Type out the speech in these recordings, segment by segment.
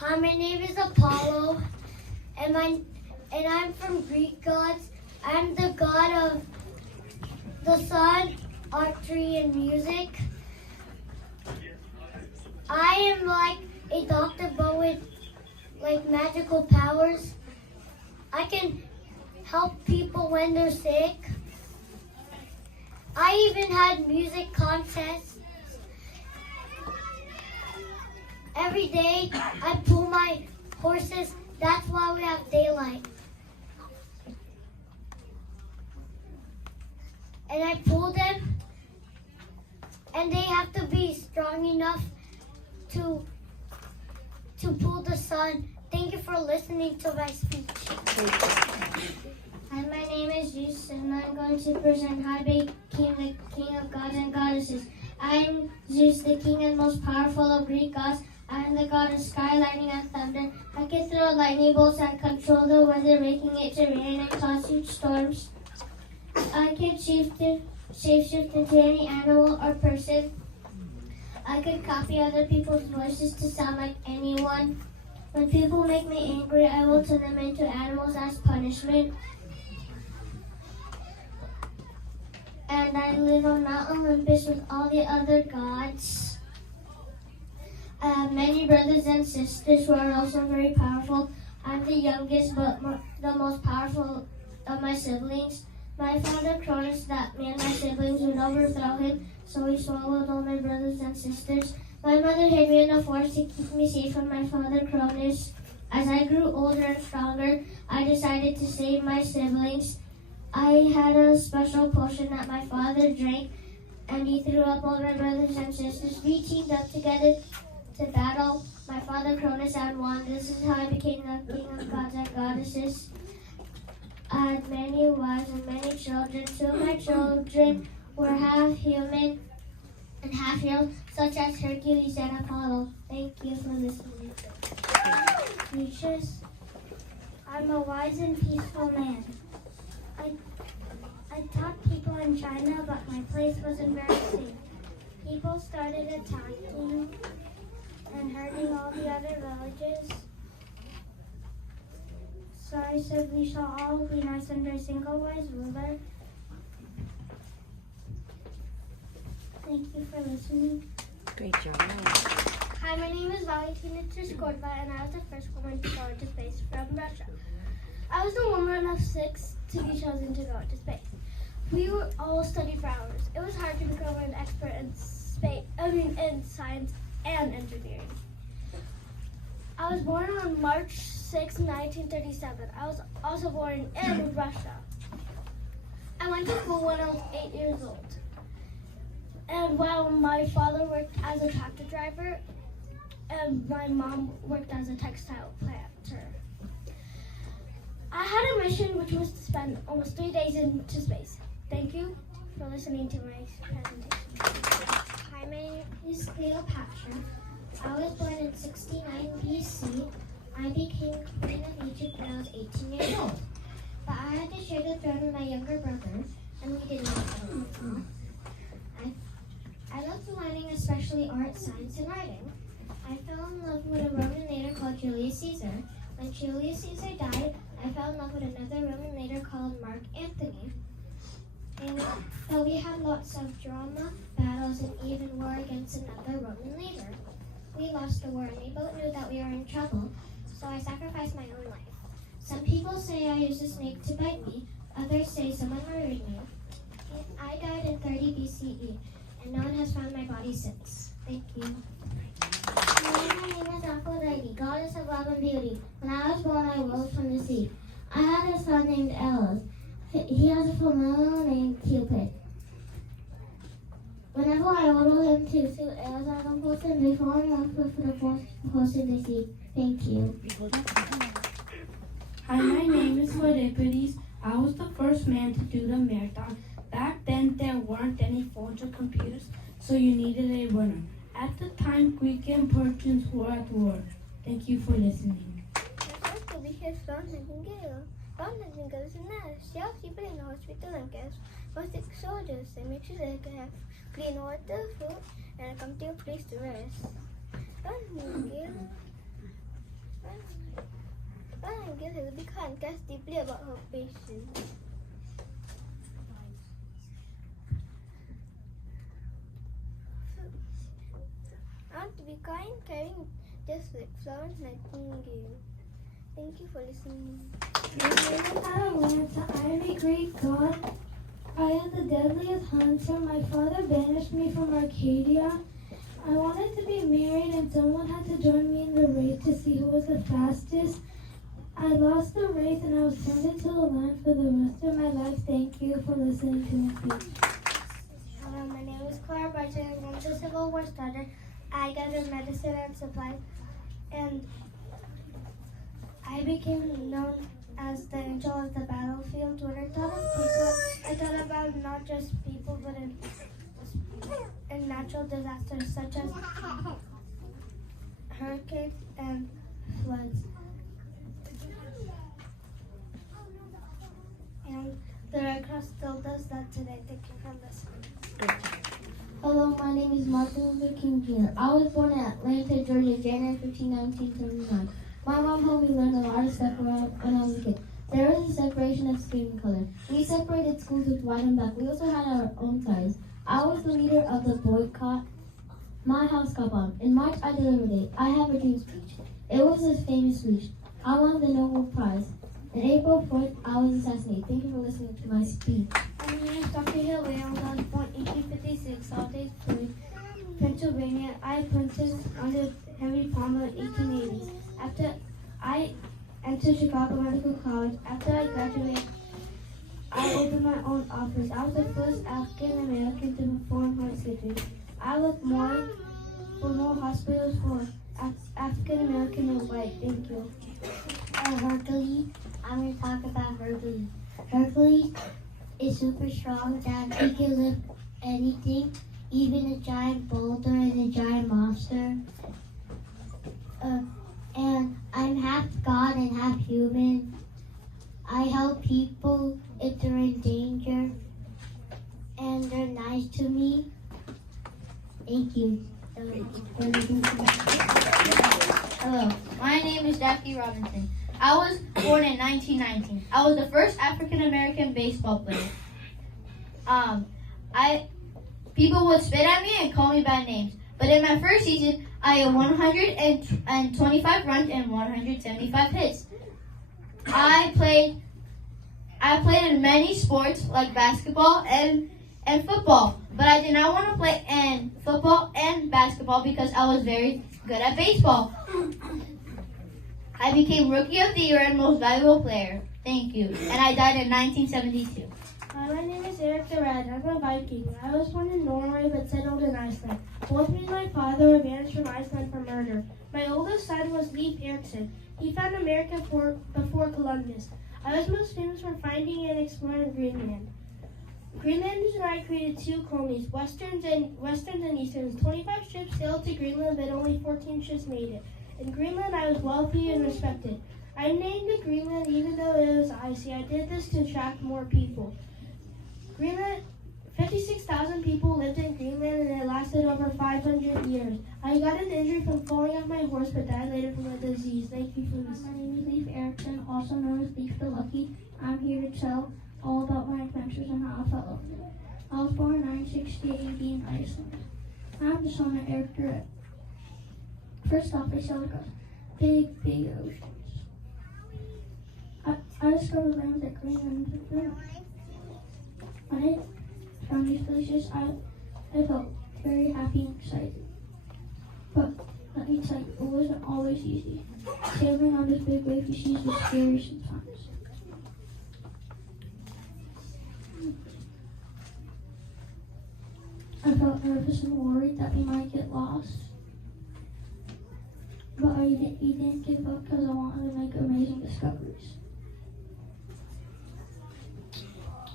Hi, my name is Apollo, and I'm from Greek gods. I'm the god of the sun, archery, and music. I am like a doctor, but with like magical powers. I can help people when they're sick. I even had music contests. Every day I pull my horses. That's why we have daylight. And I pull them, and they have to be strong enough to pull the sun. Thank you for listening to my speech. Hi, my name is Zeus, and I'm going to present High Big King, the King of Gods and Goddesses. I'm Zeus, the King and most powerful of Greek gods. I am the god of sky, lightning, and thunder. I can throw lightning bolts and control the weather, making it to rain and cause huge storms. I can shapeshift into any animal or person. I can copy other people's voices to sound like anyone. When people make me angry, I will turn them into animals as punishment. And I live on Mount Olympus with all the other gods. I have many brothers and sisters who are also very powerful. I'm the youngest but the most powerful of my siblings. My father promised that me and my siblings would overthrow him, so he swallowed all my brothers and sisters. My mother hid me in the forest to keep me safe from my father Cronus. As I grew older and stronger, I decided to save my siblings. I had a special potion that my father drank, and he threw up all my brothers and sisters. We teamed up together to battle my father Cronus and won. This is how I became the king of gods and goddesses. I had many wives and many children. Two of my children were half human and half heroes, such as Hercules and Apollo. Thank you for listening. Teachers, I'm a wise and peaceful man. I taught people in China, but my place wasn't very safe. People started attacking and hurting all the other villages. So I said we shall all be nice under a single wise ruler. Thank you for listening. Great job. Hi, my name is Valentina Triskorva, and I was the first woman to go into space from Russia. I was the woman of 6 to be chosen to go into space. We were all studied for hours. It was hard to become an expert in in science and engineering. I was born on March 6, 1937. I was also born in Russia. I went to school when I was 8 years old. And while my father worked as a tractor driver, and my mom worked as a textile planter. I had a mission which was to spend almost 3 days into space. Thank you for listening to my presentation. Hi, my name is Cleopatra. I was born in 69 BC. I became queen of Egypt when I was 18 years old. But I had to share the throne with my younger brother, and we did not get along. I loved learning, especially art, science, and writing. I fell in love with a Roman leader called Julius Caesar. When Julius Caesar died, I fell in love with another Roman leader called Mark Antony. But we had lots of drama, battles, and even war against another Roman leader. We lost the war, and we both knew that we were in trouble, so I sacrificed my own life. Some people say I used a snake to bite me. Others say someone murdered me. I died in 30 BCE, and no one has found my body since. Thank you. My name is Aphrodite, goddess of love and beauty. When I was born, I rose from the sea. I had a son named Eros. He has a familiar named Cupid. Whenever I order him to suit Eros as a person, they fall in love with the first person they see. Thank you. Hi, my name is Euripides. I was the first man to do the marathon. Back then, there weren't any phones or computers, so you needed a runner. At the time, Greek and Persians were at war. Thank you for listening. Bound Nightingale is a nurse. She helps people in the hospital and cares for sick soldiers and makes sure they can have clean water, food, and a comfortable place to rest. Bound Nightingale I guess we can't guess deeply about her patience. I want to be kind, caring, just like Florence Nightingale. Thank you for listening. I am a great god. I am the deadliest hunter. My father banished me from Arcadia. I wanted to be married and someone had to join me in the race to see who was the fastest. I lost the race and I was turned into the lion for the rest of my life. Thank you for listening to me speak. Hello, my name is Clara Barton. Once the Civil War started, I gathered medicine and supplies, and I became known as the angel of the battlefield. When I thought of people, I thought about not just people, but in natural disasters such as hurricanes and floods. And the Red Cross still does that today. Thank you for listening. Hello, my name is Martin Luther King Jr. I was born in Atlanta, Georgia, January 15, 1979. My mom helped me learn a lot of stuff when I was a kid. There was a separation of skin color. We separated schools with white and black. We also had our own ties. I was the leader of the boycott. My house got bombed. In March, I delivered it. I have a dream speech. It was a famous speech. I won the Nobel Prize. On April 4th, I was assassinated. Thank you for listening to my speech. My name is Dr. Hill Williams. I was born in 1856, Salt Lake, Pennsylvania. I apprenticed under Henry Palmer in 1880s. After I entered Chicago Medical College, after I graduated, I opened my own office. I was the first African American to perform heart surgery. I look more for more hospitals for African American and white. Thank you. Hercules. I'm going to talk about Hercules. Hercules is super strong that he can lift anything, even a giant boulder and a giant monster. And I'm half God and half human. I help people if they're in danger, and they're nice to me. Thank you. Hello, my name is Jackie Robinson. I was born in 1919. I was the first African American baseball player. People would spit at me and call me bad names. But in my first season, I had 125 runs and 175 hits. I played in many sports like basketball and football, but I did not want to play in football and basketball because I was very good at baseball. I became Rookie of the Year and Most Valuable Player. Thank you. And I died in 1972. My name is Eric the Red. I'm a Viking. I was born in Norway but settled in Iceland. Both me and my father were banished from Iceland for murder. My oldest son was Leif Erikson. He found America before Columbus. I was most famous for finding and exploring Greenland. Greenlanders and I created two colonies, Westerns and Easterns. 25 ships sailed to Greenland, but only 14 ships made it. In Greenland, I was wealthy and respected. I named it Greenland even though it was icy. I did this to attract more people. Greenland, 56,000 people lived in Greenland and it lasted over 500 years. I got an injury from falling off my horse but died later from a disease. Thank you for listening. My name is Leif Erikson, also known as Leif the Lucky. I'm here to tell all about my adventures and how I fell over. I was born in 960 AD in Iceland. I'm the son of Eric the Red. First off, I sailed across big oceans. I discovered lands like Greenland and Finland. When I found these places, I felt very happy and excited. But let me tell you, it wasn't always easy. Sailing on this big wavy seas was scary sometimes. I felt nervous and worried that we might get lost. But I didn't give up because I wanted to make amazing discoveries.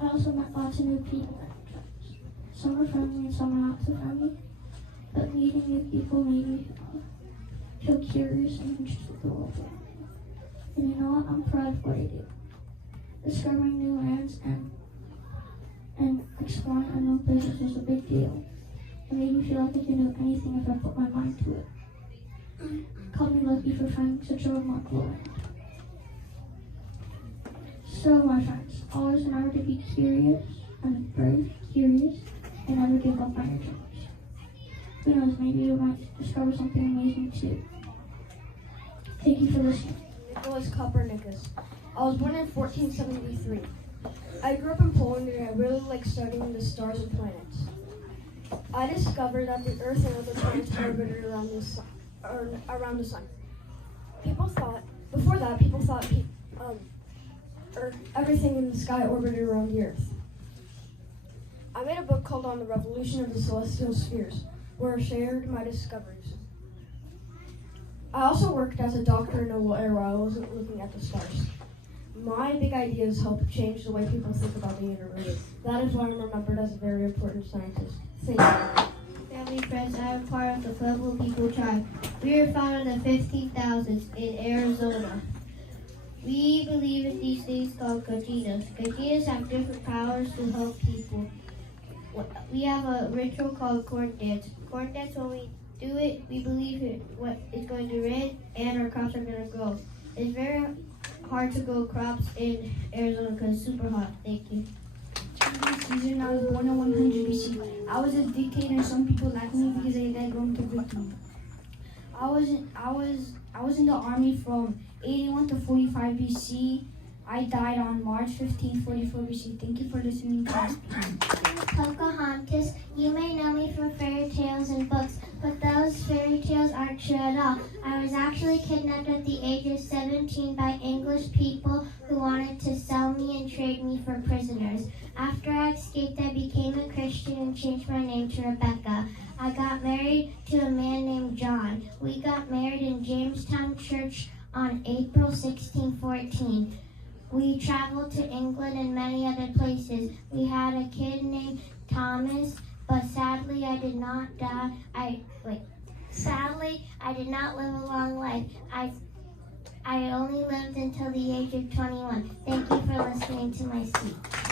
I also met lots of new people many times. Some were friendly and some were not so friendly. But meeting new people made me feel curious and interested in the world around me. And you know what? I'm proud of what I do. Discovering new lands and exploring unknown places was a big deal. It made me feel like I could do anything if I put my mind to it. called me lucky for finding such a remarkable land. So, my friends, always remember to be curious, and brave, curious, and never give up on your dreams. Who knows, maybe you might discover something amazing too. Thank you for listening. Nicholas Copernicus. I was born in 1473. I grew up in Poland and I really like studying the stars and planets. I discovered that the Earth and other planets orbited around the sun. People thought everything in the sky orbited around the Earth. I made a book called On the Revolution of the Celestial Spheres, where I shared my discoveries. I also worked as a doctor in a way where I wasn't looking at the stars. My big ideas help change the way people think about the universe. That is why I'm remembered as a very important scientist. Thank you. Family, friends, I am part of the Pueblo people tribe. We are found in the 15,000s in Arizona. We believe in these things called gallinas. Gallinas have different powers to help people. We have a ritual called corn dance. Corn dance, when we do it, we believe what is going to rain and our crops are going to grow. It's very hard to grow crops in Arizona because it's super hot. Thank you. Caesar, and I was born in 100 BC. I was a dictator and some people liked me because I got going to victory. I was in the army from 81 to 45 BC. I died on March 15, 44 BC. Thank you for listening to us. Pocahontas, you may know me from fairy tales and books, but those fairy tales aren't true at all. I was actually kidnapped at the age of 17 by English people who wanted to sell me and trade me for prisoners. After I escaped, I became a Christian and changed my name to Rebecca. I got married to a man named John. We got married in Jamestown Church on April 1614. We traveled to England and many other places. We had a kid named Thomas, but sadly I did not die. Sadly, I did not live a long life. I only lived until the age of 21. Thank you for listening to my speech.